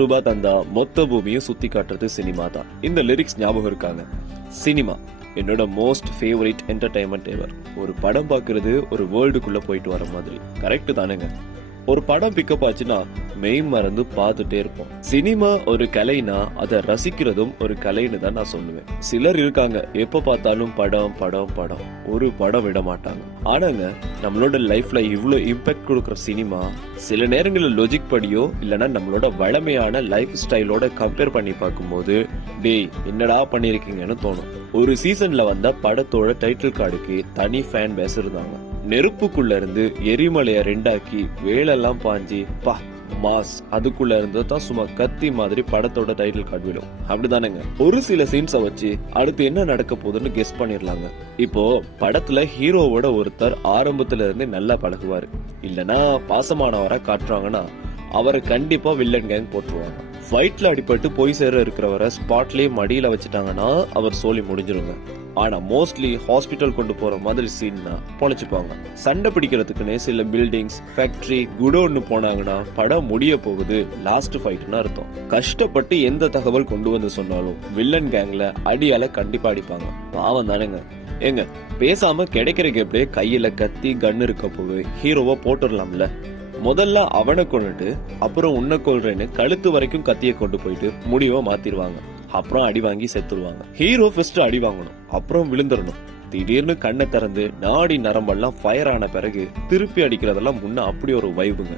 ரூபாய் தந்தா மொத்த பூமியும் சுத்தி காட்டுறது சினிமா தான். இந்த லிரிக்ஸ் ஞாபகம் இருக்காங்க. சினிமா என்னோட மோஸ்ட் ஃபேவரட் என்டர்டைன்மெண்ட் எவர். ஒரு படம் பார்க்கறது ஒரு வேர்ல்டுக்குள்ள போயிட்டு வர மாதிரி. கரெக்ட் தானேங்க? ஒரு படம் பிக்கப் ஆச்சுன்னா மெய் மறந்து பார்த்துட்டே இருப்போம். சினிமா ஒரு கலைனா அதை ரசிக்கிறதும் ஒரு கலைன்னு தான் நான் சொல்லுவேன். சிலர் இருக்காங்க, எப்ப பார்த்தாலும் படம் படம் படம், ஒரு படம் விட மாட்டாங்க. ஆனாங்க நம்மளோட லைஃப்ல இவ்வளவு இம்பாக்ட் கொடுக்குற சினிமா சில நேரங்களில் லாஜிக் படியோ இல்லைன்னா நம்மளோட வளமையான லைஃப் ஸ்டைலோட கம்பேர் பண்ணி பார்க்கும்போது டேய் என்னடா பண்ணிருக்கீங்கன்னு தோணும். ஒரு சீசன்ல வந்த படத்தோட டைட்டில் கார்டுக்கு தனி ஃபேன் பேஸ் இருந்தாங்க. நெருப்புக்குள்ள இருந்து எரிமலைய ரெண்டாக்கி வேலெல்லாம் பாஞ்சி பா மாஸ், அதுக்குள்ள இருந்து தான் சும்மா கத்தி மாதிரி படத்தோட டைட்டில் கார்டு விடும். அப்படிதானேங்க? ஒரு சில சீன்ஸை வச்சு அடுத்து என்ன நடக்க போகுதுன்னு கெஸ் பண்ணிடலாங்க. இப்போ படத்துல ஹீரோவோட ஒருத்தர் ஆரம்பத்துல இருந்து நல்லா பழகுவாரு, இல்லனா பாசமானவரா காட்டுறாங்கன்னா அவரை கண்டிப்பா வில்லன் கேங் போட்டுருவாங்க. ஃபைட்ல அடிபட்டு போய் சேர இருக்கிறவரை ஸ்பாட்லயே மடியில வச்சுட்டாங்கன்னா அவர் சோலி முடிஞ்சிருங்க. ஆனா மோஸ்ட்லி ஹாஸ்பிட்டல் கொண்டு போற மாதிரி சீன்னா பொழைச்சுப்பாங்க. சண்டை பிடிக்கிறதுக்குன்னு சில பில்டிங்ஸ், ஃபேக்டரி, குடோன்னு போனாங்கன்னா படம் முடிய போகுது, லாஸ்ட் ஃபைட்னு அர்த்தம். கஷ்டப்பட்டு எந்த தகவல் கொண்டு வந்து சொன்னாலும் வில்லன் கேங்ல அடியால கண்டிப்பா அடிப்பாங்க. பாவம் தானேங்க? ஏங்க பேசாம கிடைக்கிற கேப்லயே கையில கத்தி கன்னு இருக்க போது ஹீரோவா போட்டுடலாம்ல. முதல்ல அவனை கொண்டுட்டு அப்புறம் உன்னை கொள்றேன்னு கழுத்து வரைக்கும் கத்தியை கொண்டு போயிட்டு முடிவை மாத்திருவாங்க. அப்புறம் அடி வாங்கி செத்துருவாங்க. ஹீரோ ஃபர்ஸ்ட் அடி வாங்கணும், அப்புறம் விழுந்துடணும். திடீர்னு கண்ணை திறந்து நாடி நரம்பெல்லாம் ஃபயர் ஆன பிறகு திருப்பி அடிக்கிறதெல்லாம் முன்ன அப்படி ஒரு வைபுங்க.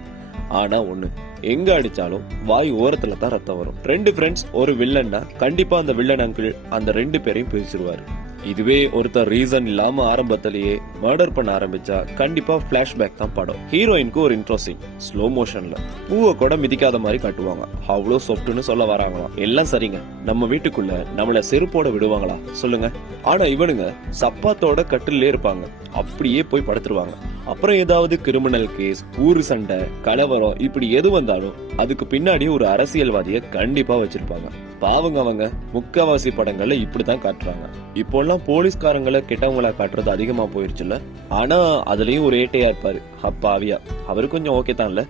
ஆனா ஒண்ணு, எங்க அடிச்சாலும் வாய் ஓரத்துல தான் ரத்தம் வரும். 2 ஃப்ரெண்ட்ஸ் ஒரு வில்லன்னா கண்டிப்பா அந்த வில்லன் அங்கிள் அந்த 2 பேரையும் பிரிச்சிருவாரு. இதுவே ஒருத்தர் ரீசன் இல்லாம ஆரம்பத்திலேயே மர்டர் பண்ண ஆரம்பிச்சா கண்டிப்பா பிளாஷ்பேக் தான் படம். ஹீரோயினுக்கு ஒரு இன்ட்ரோசிங் ஸ்லோ மோஷன்ல பூவை கூட மிதிக்காத மாதிரி காட்டுவாங்க. அவ்வளோ சொஃப்ட்னு சொல்ல வராங்களாம். எல்லாம் சரிங்க, நம்ம வீட்டுக்குள்ள நம்மள செருப்போட விடுவாங்களா சொல்லுங்க? ஆனா இவனுங்க சப்பாத்தோட கட்டிலே இருப்பாங்க, அப்படியே போய் படுத்துருவாங்க. அப்புறம் ஏதாவது கிரிமினல் கேஸ், ஊரு சண்டை, கலவரம், இப்படி எது வந்தாலும் அதுக்கு பின்னாடி ஒரு அரசியல்வாதிய கண்டிப்பா வச்சிருப்பாங்க. பாவங்க அவங்க முக்காவாசி படங்கள்ல இப்படிதான் காட்டுறாங்க. இப்போ எல்லாம் போலீஸ்காரங்களை கெட்டவங்களா காட்டுறது அதிகமா போயிருச்சுல்ல. ஆனா அதுலயும் ஒரு ஏட்டையா இருப்பாரு அப்பாவியா. அவரு கொஞ்சம் ஓகே தான்ல.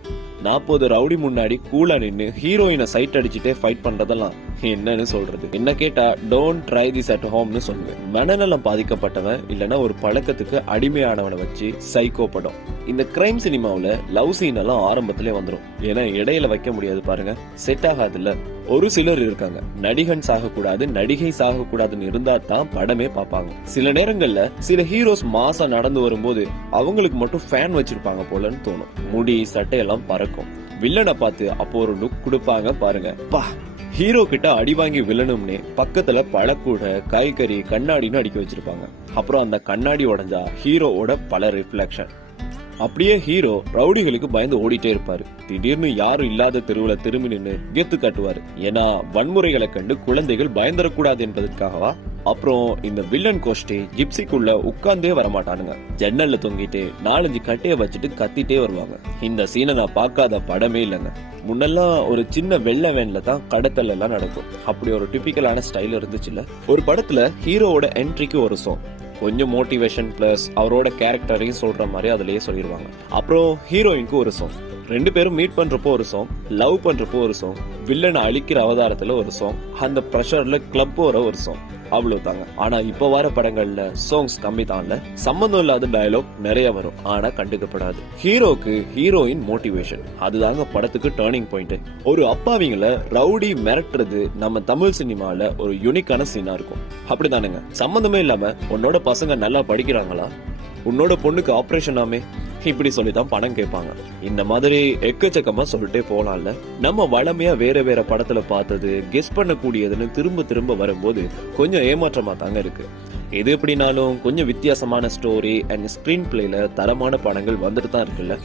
40 ரவுடி முன்னாடி கூலா நின்னு ஹீரோயினை சைட் அடிச்சுட்டே ஃபைட் பண்றதெல்லாம் என்னன்னு சொல்றது? என்ன கேட்டா டோன்ட் ட்ரை திஸ் அட் ஹோம்னு சொல்லுவேன். மனநலம் பாதிக்கப்பட்டவன் இல்லனா ஒரு பழக்கத்துக்கு அடிமையானவனை வச்சு சைக்கோ படம். இந்த கிரைம் சினிமாவுல லவ் சீன் எல்லாம் ஆரம்பத்திலே வந்துடும். ஏன்னா இடையில வைக்க முடியாது பாருங்க, செட் ஆகாதுல்ல. ஒரு சிலர் இருக்காங்க, நடிகன் சாகக்கூடாது நடிகை சாகக்கூடாதுன்னு இருந்தா தான் படமே பார்ப்பாங்க. சில நேரங்கள்ல சில ஹீரோஸ் மாசா நடந்து வரும்போது அவங்களுக்கு மட்டும் ஃபேன் வச்சிருப்பாங்க போலன்னு தோணும். முடி சட்டையெல்லாம் பறக்கும். வில்லனை பார்த்து அப்போ ஒரு லுக் கொடுப்பாங்க பாருங்க, பா. ஹீரோ கிட்ட அடி வாங்கி வில்லனும்னே பக்கத்துல பழக்கூட, காய்கறி, கண்ணாடின்னு அடிக்க வச்சிருப்பாங்க. அப்புறம் அந்த கண்ணாடி உடைஞ்சா ஹீரோவோட பல ரிஃப்ளெக்ஷன். அப்படியே ஹீரோ ரவுடிகளுக்கு பயந்து ஓடிட்டே இருப்பாரு. திடீர்னு யாரும் இல்லாத தெருவுல திரும்பி நின்று கெத்து காட்டுவாரு. ஏன்னா வன்முறைகளை கண்டு குழந்தைகள் பயந்துடக்கூடாது என்பதற்காகவா? அப்புறம் இந்த வில்லன் கோஷ்டி ஜிப்சிக்குள்ள உட்கார்ந்தே வரமாட்டானுங்க. ஜன்னல்ல தொங்கிட்டு 4-5 கட்டைய வச்சுட்டு கத்திட்டே வருவாங்க. இந்த சீனை நான் பார்க்காத படமே இல்லைங்க. முன்னெல்லாம் ஒரு சின்ன வெள்ளை வேன்ல தான் கடத்தல் எல்லாம் நடக்கும். அப்படி ஒரு டிபிக்கலான ஸ்டைல் இருந்துச்சுல்ல. ஒரு படத்துல ஹீரோவோட என்ட்ரிக்கு ஒரு சாங், கொஞ்சம் மோட்டிவேஷன் பிளஸ் அவரோட கேரக்டரையும் சொல்ற மாதிரி அதுலயே சொல்லிடுவாங்க. அப்புறம் ஹீரோயினுக்கு ஒரு சாங், 2 பேரும் மீட் பண்றப்போ ஒரு சாங், லவ் பண்றப்போ ஒரு சாங், வில்லனை அழிக்கிற அவதாரத்துல ஒரு சாங், அந்த பிரஷர்ல கிளப் போற ஒரு சாங், அவ்வளவுதாங்க. ஆனா இப்ப வர படங்கள்ல சாங்ஸ் கம்மி தான்ல. சம்பந்தம் இல்லாத டயலாக் நிறைய வரும், ஆனா கண்டுக்கப்படாது. ஹீரோக்கு ஹீரோயின் மோட்டிவேஷன், அதுதாங்க படத்துக்கு டர்னிங் பாயிண்ட். ஒரு அப்பாவிங்களை ரவுடி மிரட்டுறது நம்ம தமிழ் சினிமால ஒரு யூனிக்கான சீனா இருக்கும். அப்படிதானுங்க? சம்பந்தமே இல்லாம உன்னோட பசங்க நல்லா படிக்கிறாங்களா, உன்னோட பொண்ணுக்கு ஆபரேஷன் ஆமே, இப்படி சொல்லிதான் பணம் கேட்பாங்க. இந்த மாதிரி எக்கச்சக்கமா சொல்லிட்டே போலாம்ல. நம்ம வளமையா வேற வேற படத்துல பார்த்தது கெஸ் பண்ணக்கூடியதுன்னு திரும்ப திரும்ப வரும்போது கொஞ்சம் ஏமாற்றமா தாங்க இருக்கு. எது எப்படினாலும் கொஞ்சம் வித்தியாசமான ஸ்டோரி அண்ட் ஸ்கிரீன் பிளேல தரமான படங்கள் வந்துட்டு தான் இருக்குல்ல.